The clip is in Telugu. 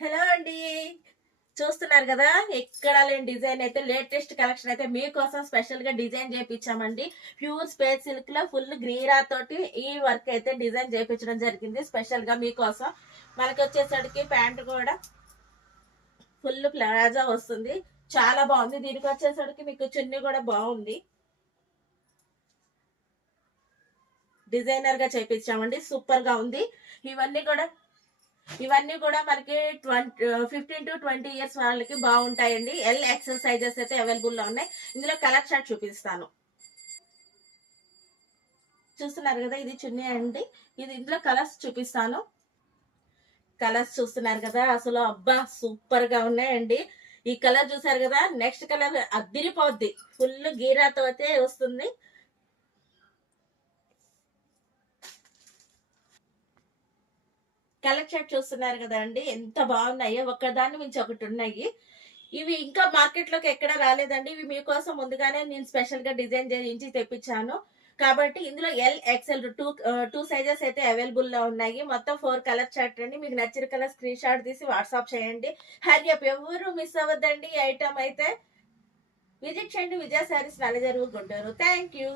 హలో అండి. చూస్తున్నారు కదా, ఎక్కడ లేని డిజైన్ అయితే లేటెస్ట్ కలెక్షన్ అయితే మీకోసం స్పెషల్ గా డిజైన్ చేయించామండి. ప్యూర్ స్పేస్ సిల్క్ లో ఫుల్ గ్రీరా తోటి ఈ వర్క్ అయితే డిజైన్ చేయించడం జరిగింది స్పెషల్ గా మీకోసం. మనకి వచ్చేసరికి ప్యాంట్ కూడా ఫుల్ ప్లాజా వస్తుంది, చాలా బాగుంది. దీనికి వచ్చేసరికి మీకు చున్నీ కూడా బాగుంది, డిజైనర్ గా చేయించామండి, సూపర్ గా ఉంది. ఇవన్నీ కూడా ఇవన్నీ కూడా మనకి 15 to 20 years వాళ్ళకి బాగుంటాయండి. ఎల్ ఎక్సెల్ సైజెస్ అయితే అవైలబుల్ లో ఉన్నాయి. ఇందులో కలర్ చార్ట్ చూపిస్తాను. చూస్తున్నారు కదా, ఇది చున్నీ అండి. ఇది ఇందులో కలర్స్ చూపిస్తాను. కలర్స్ చూస్తున్నారు కదా, అసలు అబ్బా సూపర్ గా ఉన్నాయండి. ఈ కలర్ చూసారు కదా, నెక్స్ట్ కలర్ అద్దిరిపోద్ది, ఫుల్ గీరాతో అయితే వస్తుంది. కలర్ చార్ట్ చూస్తున్నారు కదా అండి, ఎంత బాగున్నాయో, ఒకదాన్ని మించి ఒకటి ఉన్నాయి. ఇవి ఇంకా మార్కెట్ లోకి ఎక్కడ రాలేదండి. ఇవి మీకోసం ముందుగానే నేను స్పెషల్ గా డిజైన్ చేయించి తెప్పించాను. కాబట్టి ఇందులో ఎల్ ఎక్స్ఎల్ టూ సైజెస్ అయితే అవైలబుల్ లో ఉన్నాయి. మొత్తం 4 కలర్ చార్ట్ అండి. మీకు నచ్చిన కలర్ స్క్రీన్ షాట్ తీసి వాట్సాప్ చేయండి. హరియప్, ఎవరు మిస్ అవ్వద్దండి. ఈ ఐటమ్ అయితే విజిట్ చేయండి. విజయ శారీస్, నల్లజరువు, గుంటూరు. Thank you.